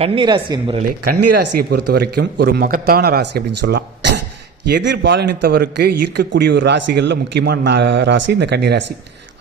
கன்னிராசி என்பவர்களே, கன்னிராசியை பொறுத்த வரைக்கும் ஒரு மகத்தான ராசி அப்படின்னு சொல்லலாம். எதிர்பாலினத்தவருக்கு ஈர்க்கக்கூடிய ஒரு ராசிகளில் முக்கியமான ராசி இந்த கன்னிராசி.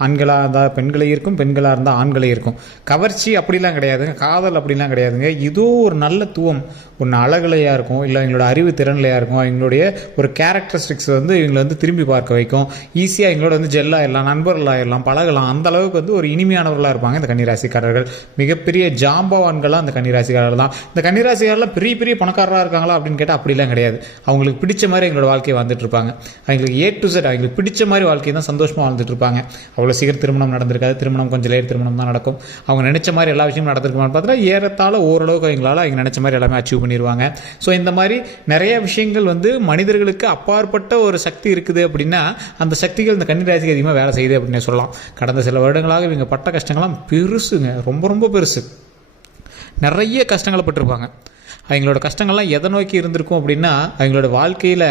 ஆண்களாக இருந்தால் பெண்களை இருக்கும், பெண்களாக இருந்தால் ஆண்களே இருக்கும். கவர்ச்சி அப்படிலாம் கிடையாதுங்க, காதல் அப்படிலாம் கிடையாதுங்க. இதோ ஒரு நல்ல தூவம், ஒன்று அழகுலையாக இருக்கும், இல்லை எங்களோட அறிவு திறன்லையாக இருக்கும், எங்களுடைய ஒரு கேரக்டரிஸ்டிக்ஸ் இவங்களை திரும்பி பார்க்க வைக்கும். ஈஸியாக எங்களோட ஜெல்லாயிடலாம், நண்பர்களாகிடலாம், பழகலாம். அந்த அளவுக்கு ஒரு இனிமையானவர்களாக இருப்பாங்க இந்த கன்னிராசிக்காரர்கள். மிகப்பெரிய ஜாம்பவான்களாக அந்த கன்னிராசிக்காரர்கள் தான். இந்த கன்னிராசிக்காரெல்லாம் பெரிய பெரிய பணக்காரராக இருக்காங்களா அப்படின்னு கேட்டால் அப்படிலாம் கிடையாது. அவங்களுக்கு பிடிச்ச மாதிரி எங்களோட வாழ்க்கையை வாழ்ந்துட்டு இருப்பாங்க. அவங்களுக்கு A to Z அவங்களுக்கு பிடிச்ச மாதிரி வாழ்க்கையை தான் சந்தோஷமாக வாழ்ந்துட்டு இருப்பாங்க. அவ்வளோ சீக்கிரம் திருமணம் நடந்திருக்காது, திருமணம் கொஞ்சம் லேட் திருமணம் தான் நடக்கும். அவங்க நினைச்ச மாதிரி எல்லா விஷயமும் நடந்திருக்குமான்னு பார்த்தா ஏறத்தாழ ஓரளவுக்கு அவங்களால அவங்க நினைச்ச மாதிரி எல்லாமே அச்சீவ் பண்ணிடுவாங்க. ஸோ இந்த மாதிரி நிறைய விஷயங்கள் மனிதர்களுக்கு அப்பாற்பட்ட ஒரு சக்தி இருக்குது அப்படின்னா அந்த சக்திகள் இந்த கன்னிராசிக்கு அதிகமாக வேலை செய்யுது அப்படின்னு சொல்லலாம். கடந்த சில வருடங்களாக இவங்க பட்ட கஷ்டங்கள்லாம் பெருசுங்க, ரொம்ப ரொம்ப பெருசு. நிறைய கஷ்டங்களை பட்டிருப்பாங்க. அவங்களோட கஷ்டங்கள்லாம் எதை நோக்கி இருந்திருக்கும் அப்படின்னா அவங்களோட வாழ்க்கையில்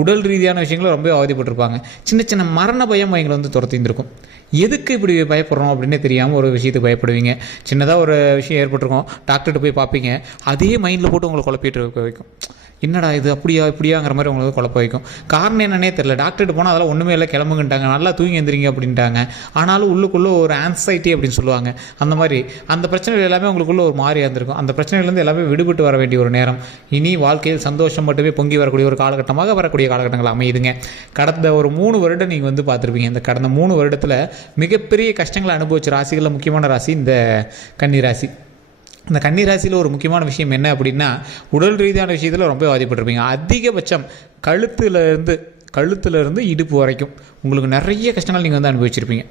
உடல் ரீதியான விஷயங்களும் ரொம்ப அவதிப்பட்டிருப்பாங்க. சின்ன சின்ன மரண பயம் அவங்களை துரத்திருந்திருக்கும். எதுக்கு இப்படி பயப்படுறோம் அப்படின்னே தெரியாமல் ஒரு விஷயத்துக்கு பயப்படுவீங்க. சின்னதாக ஒரு விஷயம் ஏற்பட்டிருக்கும், டாக்டர்கிட்ட போய் பார்ப்பீங்க, அதே மைண்டில் போட்டு உங்களை குழப்பிட்டு வைக்கும். என்னடா இது அப்படியா இப்படியாங்கிற மாதிரி உங்களுக்கு குழப்ப வைக்கும். காரணம் என்னன்னே தெரியல. டாக்டர்கிட்ட போனால் அதெல்லாம் ஒன்றுமே இல்லை, கிளம்புங்கிட்டாங்க, நல்லா தூங்கி எந்திரிங்க அப்படின்ட்டாங்க. ஆனாலும் உள்ளுக்குள்ளே ஒரு ஆன்சைட்டி அப்படின்னு சொல்லுவாங்க. அந்த மாதிரி அந்த பிரச்சனைகள் எல்லாமே உங்களுக்குள்ளே ஒரு மாதிரி இருந்திருக்கும். அந்த பிரச்சனைகள்லேருந்து எல்லாமே விடுபட்டு வர வேண்டிய ஒரு நேரம். இனி வாழ்க்கையில் சந்தோஷம் மட்டுமே பொங்கி வரக்கூடிய ஒரு காலகட்டமாக வரக்கூடிய காலகட்டங்கள் அமையுதுங்க. கடந்த ஒரு 3 வருடம் நீங்கள் பார்த்துருப்பீங்க. இந்த கடந்த 3 வருடத்தில் மிகப்பெரிய கஷ்டங்களை அனுபவிச்ச ராசிகளில் முக்கியமான ராசி இந்த கன்னிராசி. இந்த கன்னிராசியில் ஒரு முக்கியமான விஷயம் என்ன அப்படின்னா உடல் ரீதியான விஷயத்தில் ரொம்ப பாதிப்பட்டிருப்பீங்க. அதிகபட்சம் கழுத்துலேருந்து இடுப்பு வரைக்கும் உங்களுக்கு நிறைய கஷ்டங்கள் நீங்கள் அனுபவிச்சிருப்பீங்க.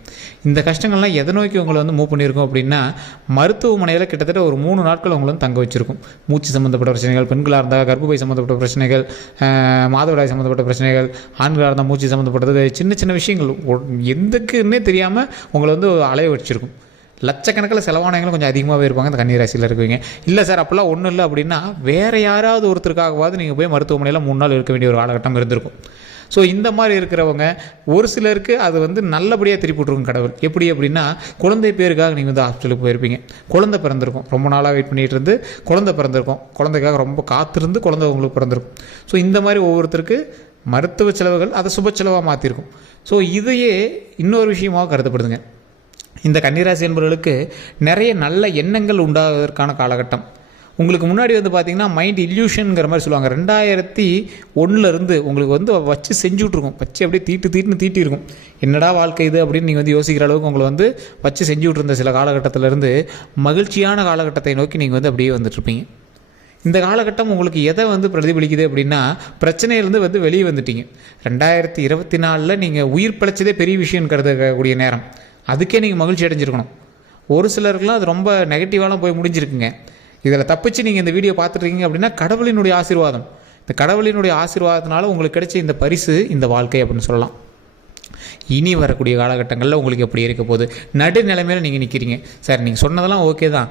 இந்த கஷ்டங்கள்லாம் எதை நோக்கி உங்களை மூவ் பண்ணியிருக்கோம் அப்படின்னா மருத்துவமனையில் கிட்டத்தட்ட ஒரு 3 நாட்கள் உங்களை தங்க வச்சுருக்கும். மூச்சு சம்மந்தப்பட்ட பிரச்சனைகள், பெண்களாக இருந்தால் கர்ப்பப்பை சம்மந்தப்பட்ட பிரச்சனைகள், மாதவிடாய் சம்மந்தப்பட்ட பிரச்சனைகள், ஆண்களாக இருந்தால் மூச்சு சம்மந்தப்பட்டது, சின்ன சின்ன விஷயங்கள் எதுக்குன்னே தெரியாமல் உங்களை அலைய வச்சுருக்கும். லட்சக்கணக்கில் செலவானவங்களும் கொஞ்சம் அதிகமாகவே இருப்பாங்க இந்த கன்னிராசியில் இருக்குவீங்க. இல்லை சார் அப்படிலாம் ஒன்றும் இல்லை அப்படின்னா வேறு யாராவது ஒருத்தருக்காகவாது நீங்கள் போய் மருத்துவமனையில் 3 நாள் இருக்க வேண்டிய ஒரு காலகட்டம் இருந்திருக்கும். ஸோ இந்த மாதிரி இருக்கிறவங்க ஒரு சிலருக்கு அது நல்லபடியாக திருப்பி விட்ருக்கும் கடவுள். எப்படி அப்படின்னா குழந்தை பேருக்காக நீங்கள் ஹாஸ்பிட்டலுக்கு போயிருப்பீங்க. குழந்தை பிறந்திருக்கும், ரொம்ப நாளாக வெயிட் பண்ணிகிட்டு இருந்து குழந்தை பிறந்திருக்கும், குழந்தைக்காக ரொம்ப காத்திருந்து குழந்தை உங்களுக்கு பிறந்திருக்கும். ஸோ இந்த மாதிரி ஒவ்வொருத்தருக்கு மருத்துவ செலவுகள் அதை சுப செலவாக மாற்றிருக்கும். ஸோ இதையே இன்னொரு விஷயமாக கருதப்படுதுங்க. இந்த கன்னிராசி என்பவர்களுக்கு நிறைய நல்ல எண்ணங்கள் உண்டாவதற்கான காலகட்டம். உங்களுக்கு முன்னாடி பார்த்திங்கன்னா மைண்ட் இல்யூஷனுங்கிற மாதிரி சொல்லுவாங்க. 2001 உங்களுக்கு வச்சு செஞ்சுட்ருக்கும், வச்சு அப்படியே தீட்டுன்னு தீட்டிருக்கும். என்னடா வாழ்க்கை இது அப்படின்னு நீங்கள் யோசிக்கிற அளவுக்கு உங்களை வச்சு செஞ்சுட்டு இருந்த சில காலகட்டத்திலேருந்து மகிழ்ச்சியான காலகட்டத்தை நோக்கி நீங்கள் அப்படியே வந்துட்டுருப்பீங்க. இந்த காலகட்டம் உங்களுக்கு எதை பிரதிபலிக்குது அப்படின்னா பிரச்சனையிலேருந்து வெளியே வந்துட்டீங்க. 2024 நீங்கள் உயிர் பிழைச்சதே பெரிய விஷயம்னு கருதக்கூடிய நேரம். அதுக்கே நீங்கள் மகிழ்ச்சி அடைஞ்சிருக்கணும். ஒரு சிலருக்குலாம் அது ரொம்ப நெகட்டிவாலாம் போய் முடிஞ்சிருக்குங்க. இதில் தப்பிச்சு நீங்கள் இந்த வீடியோ பார்த்துட்ருக்கீங்க அப்படின்னா கடவுளினுடைய ஆசீர்வாதம். இந்த கடவுளினுடைய ஆசீர்வாதத்தினால உங்களுக்கு கிடைச்ச இந்த பரிசு இந்த வாழ்க்கை அப்படின்னு சொல்லலாம். இனி வரக்கூடிய காலகட்டங்களில் உங்களுக்கு எப்படி இருக்க போகுது, நடுநிலைமையில் நீங்கள் நிற்கிறீங்க. சார் நீங்கள் சொன்னதெல்லாம் ஓகே தான்,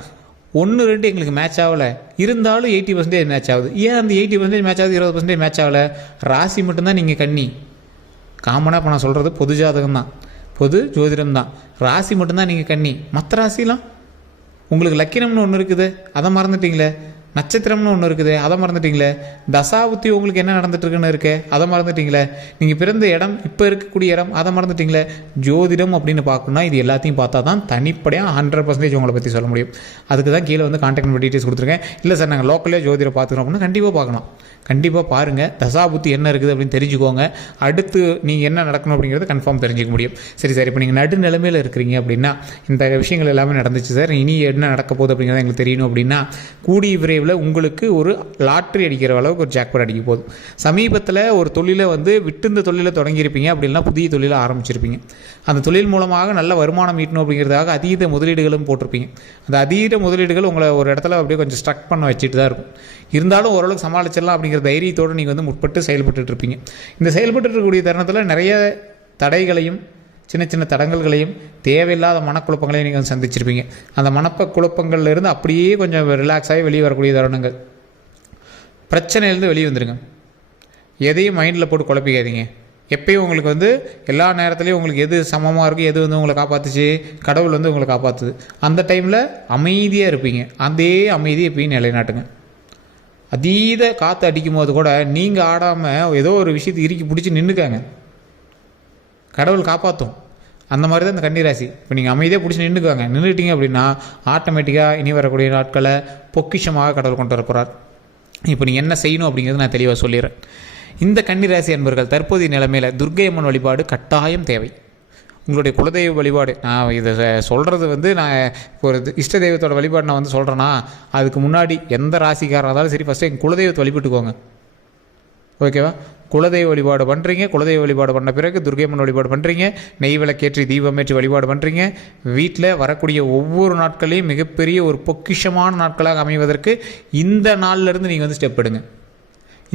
1-2 எங்களுக்கு மேட்ச் ஆகலை, இருந்தாலும் 80% மேட்ச் ஆகுது. ஏன் அந்த 80% மேட்ச் ஆகுது, 20% மேட்ச் ஆகலை? ராசி மட்டும்தான் நீங்கள் கன்னி. காமனாக இப்போ நான் சொல்கிறது பொது ஜாதகம் தான், பொது ஜோதிடம் தான். ராசி மட்டும்தான் நீங்கள் கன்னி. மற்ற ராசிலாம் உங்களுக்கு லக்கினம்னு ஒன்று இருக்குது, அதை மறந்துட்டீங்களே. நட்சத்திரம்னு ஒன்று இருக்குது, அதை மறந்துட்டீங்களே. தசாபுத்தி உங்களுக்கு என்ன நடந்துட்டுருக்குன்னு இருக்கு, அதை மறந்துட்டீங்களே. நீங்கள் பிறந்த இடம், இப்போ இருக்கக்கூடிய இடம், அதை மறந்துட்டீங்களே. ஜோதிடம் அப்படின்னு பார்க்கணுன்னா இது எல்லாத்தையும் பார்த்தா தான் தனிப்படையாக 100% உங்களை பற்றி சொல்ல முடியும். அதுக்கு தான் கீழே கான்டாக்ட் நம்பர் டீட்டெயில்ஸ் கொடுத்துருக்கேன். இல்லை சார் நாங்கள் லோக்கலே ஜோதிடம் பார்த்துக்கிறோம் அப்படின்னா கண்டிப்பாக பார்க்கலாம். கண்டிப்பாக பாருங்கள், தசாபுத்தி என்ன இருக்குது அப்படின்னு தெரிஞ்சுக்கோங்க. அடுத்து நீங்கள் என்ன நடக்கணும் அப்படிங்கிறது கன்ஃபார்ம் தெரிஞ்சிக்க முடியும். சரி சார், இப்போ நீங்கள் நடுநிலைமையில் இருக்கிறீங்க அப்படின்னா இந்த விஷயங்கள் எல்லாமே நடந்துச்சு சார், இனி என்ன நடக்க போகுது அப்படிங்கிறத எங்களுக்கு தெரியணும் அப்படின்னா கூடிய விரைவில் உங்களுக்கு ஒரு லாட்ரி அடிக்கிற அளவுக்கு ஒரு ஜாக்பாட் அடிக்க போகுது. சமீபத்தில் ஒரு தொழிலை விட்டு இந்த தொழிலை தொடங்கியிருப்பீங்க, அப்படின்னா புதிய தொழிலை ஆரம்பிச்சிருப்பீங்க. அந்த தொழில் மூலமாக நல்ல வருமானம் ஈட்டணும் அப்படிங்கிறதுக்காக அதீத முதலீடுகளும் போட்டிருப்பீங்க. அந்த அதீத முதலீடுகள் உங்களை ஒரு இடத்துல அப்படியே கொஞ்சம் ஸ்ட்ரக் பண்ண வச்சுட்டு தான் இருக்கும். இருந்தாலும் ஓரளவுக்கு சமாளிச்சிடலாம் அப்படிங்கிற தைரியத்தோடு நீங்கள் முற்பட்டு செயல்பட்டு இருப்பீங்க. இந்த செயல்பட்டு இருக்கக்கூடிய தருணத்தில் நிறைய தடைகளையும் சின்ன சின்ன தடங்கல்களையும் தேவையில்லாத மனக்குழப்பங்களையும் நீங்கள் சந்திச்சிருப்பீங்க. அந்த மனக்குழப்பங்கள்லேருந்து அப்படியே கொஞ்சம் ரிலாக்ஸாகி வெளியே வரக்கூடிய தருணங்கள். பிரச்சனையிலேருந்து வெளியே வந்துடுங்க. எதையும் மைண்டில் போட்டு குழப்பிக்காதீங்க. எப்பயும் உங்களுக்கு வந்து எல்லா நேரத்துலையும் உங்களுக்கு எது சமமாக இருக்குது, எது வந்து உங்களை காப்பாற்றுச்சு, கடவுள் வந்து உங்களை காப்பாற்றுது. அந்த டைமில் அமைதியாக இருப்பீங்க. அதே அமைதி எப்பயும் நிலைநாட்டுங்க. அதீத காற்று அடிக்கும் போது கூட நீங்கள் ஆடாமல் ஏதோ ஒரு விஷயத்தை இறுக்கி பிடிச்சி நின்றுக்காங்க, கடவுள் காப்பாற்றும். அந்த மாதிரி தான் இந்த கன்னிராசி. இப்போ நீங்கள் அமைதியாக பிடிச்சி நின்றுட்டீங்க அப்படின்னா ஆட்டோமேட்டிக்காக இனி வரக்கூடிய நாட்களை பொக்கிஷமாக கடவுள் கொண்டு வரப்போகிறார். இப்போ நீங்கள் என்ன செய்யணும் அப்படிங்கிறது நான் தெளிவாக சொல்லிடுறேன். இந்த கன்னிராசி அன்பர்கள் தற்போதைய நிலைமையில் துர்க்கை அம்மன் வழிபாடு கட்டாயம் தேவை. உங்களுடைய குலதெய்வ வழிபாடு, நான் இதை சொல்கிறது வந்து நான் ஒரு இஷ்ட தெய்வத்தோட வழிபாடு நான் வந்து சொல்கிறேன்னா, அதுக்கு முன்னாடி எந்த ராசிக்காரராக இருந்தாலும் சரி ஃபஸ்ட்டு எங்கள் குலதெய்வத்தை வழிபட்டுக்கோங்க. ஓகேவா? குலதெய்வ வழிபாடு பண்ணுறீங்க, குலதெய்வ வழிபாடு பண்ண பிறகு துர்க்கை அம்மன் வழிபாடு பண்ணுறீங்க, நெய் விளக்கேற்றி தீபமேற்றி வழிபாடு பண்ணுறீங்க. வீட்டில் வரக்கூடிய ஒவ்வொரு நாட்களையும் மிகப்பெரிய ஒரு பொக்கிஷமான நாட்களாக அமைவதற்கு இந்த நாள்லேருந்து நீங்கள் வந்து ஸ்டெப் எடுங்க.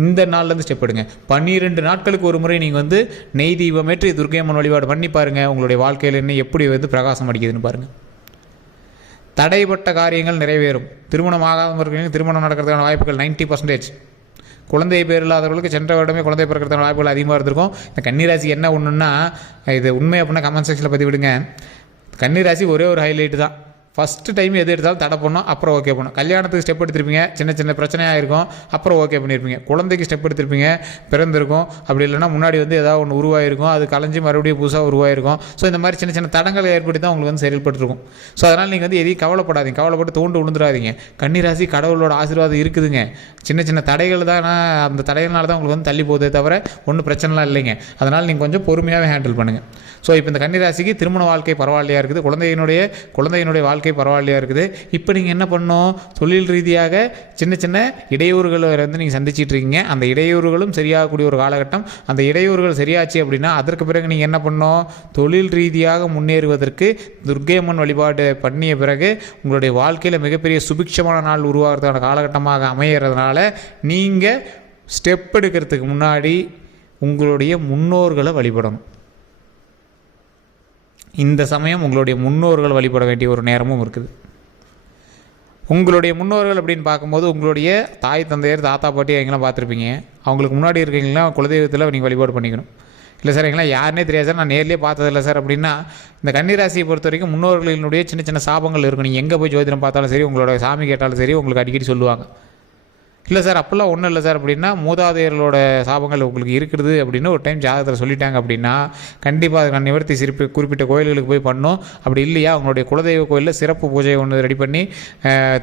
இந்த நாள்லேருந்து ஸ்டெப் எடுங்க. 12 நாட்களுக்கு ஒரு முறை நீங்கள் வந்து நெய் தீபமேற்றி துர்க்கை அம்மன் வழிபாடு பண்ணி பாருங்கள். உங்களுடைய வாழ்க்கையில் என்ன எப்படி வந்து பிரகாசம் அடிக்குதுன்னு பாருங்கள். தடைப்பட்ட காரியங்கள் நிறைவேறும். திருமணம் ஆகாதவர்களுக்கு திருமணம் நடக்கிறதுக்கான வாய்ப்புகள் 90%. குழந்தை பேர் இல்லாதவர்களுக்கு சென்ற வருடமே குழந்தை பிறக்கிறதுக்கான வாய்ப்புகள் அதிகமாக இருந்திருக்கும். இந்த கன்னிராசி என்ன ஒன்றுன்னா, இது உண்மை அப்படின்னா கமெண்ட் செக்ஷனில் பற்றி விடுங்க. கன்னிராசி ஒரே ஒரு ஹைலைட்டு தான், ஃபஸ்ட்டு டைம் எது எடுத்தாலும் தடை பண்ணோம், அப்புறம் ஓகே பண்ணோம். கல்யாணத்துக்கு ஸ்டெப் எடுத்திருப்பீங்க, சின்ன சின்ன பிரச்சனையாக இருக்கும், அப்புறம் ஓகே பண்ணியிருப்பீங்க. குழந்தைக்கு ஸ்டெப் எடுத்திருப்பீங்க, பிறந்திருக்கும். அப்படி இல்லைனா முன்னாடி வந்து ஏதாவது ஒன்று உருவாயிருக்கும், அது கலைஞ்சி மறுபடியும் புதுசாக உருவாயிருக்கும். ஸோ இந்த மாதிரி சின்ன சின்ன தடங்களை ஏற்படுத்தி தான் உங்களுக்கு வந்து செயல்பட்டுருக்கும். ஸோ அதனால் நீங்கள் வந்து எதையும் கவலைப்படாதீங்க, கவலைப்பட்டு தோண்டு விழுந்துடாதீங்க. கன்னிராசி கடவுளோட ஆசீர்வாதம் இருக்குதுங்க. சின்ன சின்ன தடைகள் தான், அந்த தடைகள்னால தான் உங்களுக்கு வந்து தள்ளி போதே தவிர ஒன்றும் பிரச்சனைலாம் இல்லைங்க. அதனால் நீங்கள் கொஞ்சம் பொறுமையாகவே ஹேண்டில் பண்ணுங்கள். ஸோ இப்போ இந்த கன்னிராசிக்கு திருமண வாழ்க்கை பரவாயில்லையாக இருக்குது, குழந்தையினுடைய வாழ்க்கை பரவாயில்லையாக இருக்குது. இப்போ நீங்கள் என்ன பண்ணணும், தொழில் ரீதியாக சின்ன சின்ன இடையூறுகளை வந்து நீங்கள் சந்திச்சிட்டு இருக்கீங்க. அந்த இடையூறுகளும் சரியாகக்கூடிய ஒரு காலகட்டம். அந்த இடையூறுகள் சரியாச்சு அப்படின்னா அதற்கு பிறகு நீங்கள் என்ன பண்ணணும், தொழில் ரீதியாக முன்னேறுவதற்கு துர்க்கை அம்மன் வழிபாடு பண்ணிய பிறகு உங்களுடைய வாழ்க்கையில் மிகப்பெரிய சுபிக்ஷமான நாள் உருவாகிறதுக்கான காலகட்டமாக அமைகிறதுனால நீங்கள் ஸ்டெப் எடுக்கிறதுக்கு முன்னாடி உங்களுடைய முன்னோர்களை வழிபடணும். இந்த சமயம் உங்களுடைய முன்னோர்கள் வழிபட வேண்டிய ஒரு நேரமும் இருக்குது. உங்களுடைய முன்னோர்கள் அப்படின்னு பார்க்கும்போது உங்களுடைய தாய் தந்தையர் தாத்தா பாட்டி அவங்களாம் பார்த்துருப்பீங்க. அவங்களுக்கு முன்னாடி இருக்கீங்களா குலதெய்வத்தில் நீங்கள் வழிபாடு பண்ணிக்கணும். இல்லை சார் எங்களாம் யாருன்னே தெரியாது சார், நான் நேர்லேயே பார்த்ததில்லை சார் அப்படின்னா, இந்த கன்னிராசியை பொறுத்த வரைக்கும் முன்னோர்களினுடைய சின்ன சின்ன சாபங்கள் இருக்கும். நீங்கள் எங்கே போய் ஜோதிடம் பார்த்தாலும் சரி, உங்களோட சாமி கேட்டாலும் சரி, உங்களுக்கு அடிக்கடி சொல்லுவாங்க. இல்லை சார் அப்போல்லாம் ஒன்றும் இல்லை சார் அப்படின்னா, மூதாதையர்களோட சாபங்கள் உங்களுக்கு இருக்குது அப்படின்னு ஒரு டைம் ஜாதகத்தில் சொல்லிட்டாங்க அப்படின்னா கண்டிப்பாக அதுக்கான நிவர்த்தி குறிப்பிட்ட கோயில்களுக்கு போய் பண்ணணும். அப்படி இல்லையா அவங்களுடைய குலதெய்வ கோயிலில் சிறப்பு பூஜை ஒன்று ரெடி பண்ணி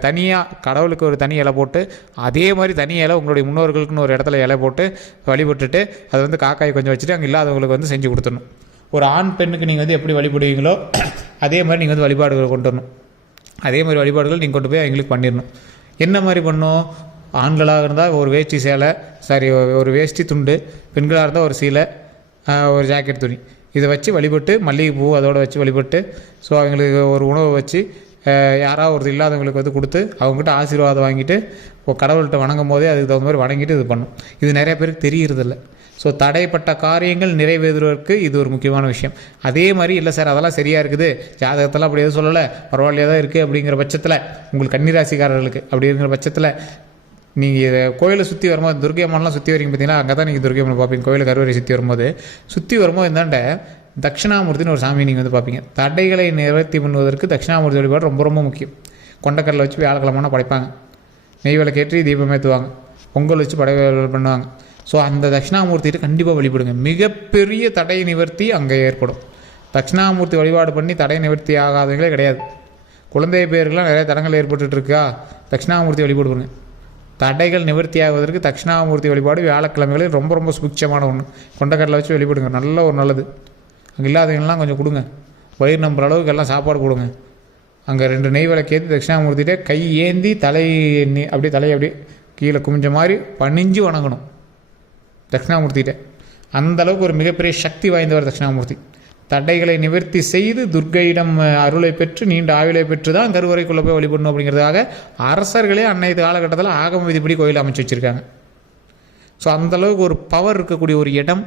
தனியாக கடவுளுக்கு ஒரு தனி இலை போட்டு, அதே மாதிரி தனி இலை உங்களுடைய முன்னோர்களுக்குன்னு ஒரு இடத்துல இலை போட்டு வழிபட்டுட்டு அதை வந்து காக்காய் கொஞ்சம் வச்சுட்டு அங்கே இல்லாதவங்களுக்கு வந்து செஞ்சு கொடுத்துடணும். ஒரு ஆண் பெண்ணுக்கு நீங்கள் வந்து எப்படி வழிபடுவீங்களோ அதே மாதிரி நீங்கள் வந்து வழிபாடுகளை கொண்டு வரணும். அதே மாதிரி வழிபாடுகள் நீங்கள் கொண்டு போய் அவங்களுக்கு பண்ணிடணும். என்ன மாதிரி பண்ணணும், ஆண்களாக இருந்தால் ஒரு வேஷ்டி சேலை, ஒரு வேஷ்டி துண்டு, பெண்களாக இருந்தால் ஒரு சீலை, ஒரு ஜாக்கெட் துணி, இதை வச்சு வழிபட்டு மல்லிகைப்பூ அதோடு வச்சு வழிபட்டு, ஸோ அவங்களுக்கு ஒரு உணவை வச்சு யாராவது ஒரு இல்லாதவங்களுக்கு வந்து கொடுத்து அவங்ககிட்ட ஆசீர்வாதம் வாங்கிட்டு கடவுள்கிட்ட வணங்கும் போதே அதுக்கு தகுந்த மாதிரி வணங்கிட்டு இது பண்ணும். இது நிறைய பேருக்கு தெரியறதில்ல. ஸோ தடைப்பட்ட காரியங்கள் நிறைவேறுவதற்கு இது ஒரு முக்கியமான விஷயம். அதே மாதிரி இல்லை சார் அதெல்லாம் சரியாக இருக்குது, ஜாதகத்தெல்லாம் அப்படி எதுவும் சொல்லலை, பரவாயில்லையாக தான் இருக்குது அப்படிங்கிற பட்சத்தில், உங்களுக்கு கன்னிராசிக்காரர்களுக்கு அப்படி இருக்கிற பட்சத்தில் நீங்கள் கோயிலை சுற்றி வரும்போது துர்க்கை அம்மன்லாம் சுற்றி வரீங்க பார்த்தீங்கன்னா, அங்கே தான் நீங்கள் துர்க்கை அம்மன் பார்ப்பீங்க. கோயிலை கருவறை சுற்றி வரும்போது இந்தாண்ட தட்சிணாமூர்த்தின்னு ஒரு சாமி நீங்கள் வந்து பார்ப்பீங்க. தடைகளை நிவர்த்தி பண்ணுவதற்கு தட்சிணாமூர்த்தி வழிபாடு ரொம்ப ரொம்ப முக்கியம். கொண்டக்கடலை வச்சு வியாழக்கிழமைனா படைப்பாங்க, நெய் விளக்கேற்றி தீபம் ஏற்றுவாங்க, பொங்கல் வச்சு படைகள் பண்ணுவாங்க. ஸோ அந்த தட்சிணாமூர்த்திகிட்ட கண்டிப்பாக வழிபடுங்க. மிகப்பெரிய தடை நிவர்த்தி அங்கே ஏற்படும். தட்சிணாமூர்த்தி வழிபாடு பண்ணி தடை நிவர்த்தி ஆகாதவங்களே கிடையாது. குழந்தை பேருக்கெலாம் நிறைய தடங்கள் ஏற்பட்டுருக்கா, தட்சிணாமூர்த்தி வழிபாடு பண்ணுங்க. தடைகள் நிவர்த்தி ஆகுவதற்கு தட்சிணாமூர்த்தி வழிபாடு வியாழக்கிழமைகளில் ரொம்ப ரொம்ப சுபிட்சமான ஒன்று. கொண்டக்கடலை வச்சு வழிபடுங்க, நல்லது. அங்கே இல்லாதவங்கெல்லாம் கொஞ்சம் கொடுங்க, வயிறு நம்புற அளவுக்கு எல்லாம் சாப்பாடு கொடுங்க. அங்கே 2 நெய் விளக்கேற்றி தட்சிணாமூர்த்திகிட்டே கை ஏந்தி அப்படியே தலையை அப்படியே கீழே குமிஞ்ச மாதிரி பணிஞ்சு வணங்கணும் தட்சிணாமூர்த்திகிட்ட. அந்தளவுக்கு ஒரு மிகப்பெரிய சக்தி வாய்ந்தவர் தட்சிணாமூர்த்தி. தடைகளை நிவர்த்தி செய்து துர்க்கையிடம் அருளை பெற்று நீண்ட ஆயுளை பெற்று தான் கருவறைக்குள்ளே போய் வழிபடணும் அப்படிங்கிறதுக்காக அரசர்களே அன்னைய காலகட்டத்தில் ஆகம விதிப்படி கோயில் அமைச்சு வச்சுருக்காங்க. ஸோ அந்தளவுக்கு ஒரு பவர் இருக்கக்கூடிய ஒரு இடம்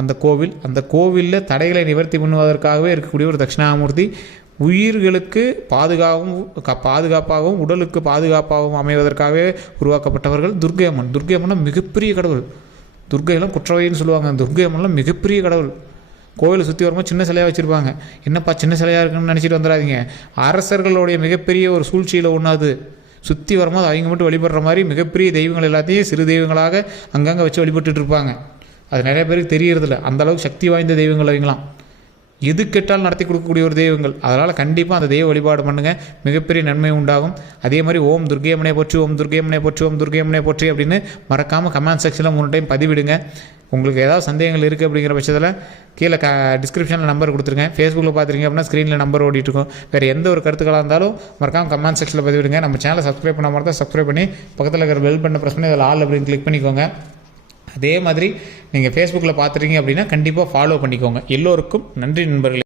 அந்த கோவில். அந்த கோவிலில் தடைகளை நிவர்த்தி பண்ணுவதற்காகவே இருக்கக்கூடிய ஒரு தட்சிணாமூர்த்தி. உயிர்களுக்கு பாதுகாப்பாகவும் உடலுக்கு பாதுகாப்பாகவும் அமைவதற்காகவே உருவாக்கப்பட்டவர்கள் துர்க்கை அம்மன். துர்க்கை அம்மன் மிகப்பெரிய கடவுள். துர்க்கையெல்லாம் குற்றவைன்னு சொல்லுவாங்க. துர்க்கை அம்மன்லாம் மிகப்பெரிய கடவுள். கோவிலை சுற்றி வரும்போது சின்ன சிலையாக வச்சுருப்பாங்க. என்னப்பா சின்ன சிலையாக இருக்குன்னு நினச்சிட்டு வந்துடாதீங்க. அரசர்களுடைய மிகப்பெரிய ஒரு சூழ்ச்சியில் ஒன்றாது. சுற்றி வரும்போது அவங்க மட்டும் வழிபடுற மாதிரி மிகப்பெரிய தெய்வங்கள் எல்லாத்தையும் சிறு தெய்வங்களாக அங்கங்கே வச்சு வழிபட்டுட்டு இருப்பாங்க. அது நிறைய பேருக்கு தெரியறதில்ல. அந்தளவுக்கு சக்தி வாய்ந்த தெய்வங்கள் அவங்களாம். எது கெட்டாலும் நடத்தி கொடுக்கக்கூடிய ஒரு தெய்வங்கள். அதனால் கண்டிப்பாக அந்த தெய்வ வழிபாடு பண்ணுங்கள், மிகப்பெரிய நன்மை உண்டாகும். அதே மாதிரி ஓம் துர்க்கையம்மனை போற்றி, ஓம் துர்க்கையம்மனை போற்றி, ஓம் துர்க்கையம்மனை போற்றி அப்படின்னு மறக்காமல் கமெண்ட் செக்ஷனில் 3 டைம் பதிவிடுங்க. உங்களுக்கு ஏதாவது சந்தேகங்கள் இருக்குது அப்படிங்கிற பட்சத்தில் கீழே டிஸ்கிரிப்ஷனில் நம்பர் கொடுத்துருங்க. ஃபேஸ்புக்கில் பார்த்துருங்க அப்படின்னா ஸ்க்ரீனில் நம்பர் ஓடிட்டுருக்கும். வேறு எந்த ஒரு கருத்துக்களாக இருந்தாலும் மறக்காமல் கமெண்ட் செக்ஷனில் பதிவிடுங்க. நம்ம சேனலை சப்ஸ்கிரைப் பண்ண மாதிரி தான் சப்ஸ்கிரைப் பண்ணி பக்கத்தில் இருக்கிற பெல் பட்டனை ப்ரெஸ் பண்ணி அதில் ஆல் அப்படின்னு கிளிக் பண்ணிக்கோங்க. அதே மாதிரி நீங்கள் ஃபேஸ்புக்கில் பார்த்துட்டீங்க அப்படின்னா கண்டிப்பாக ஃபாலோ பண்ணிக்கோங்க. எல்லோருக்கும் நன்றி நண்பர்களே.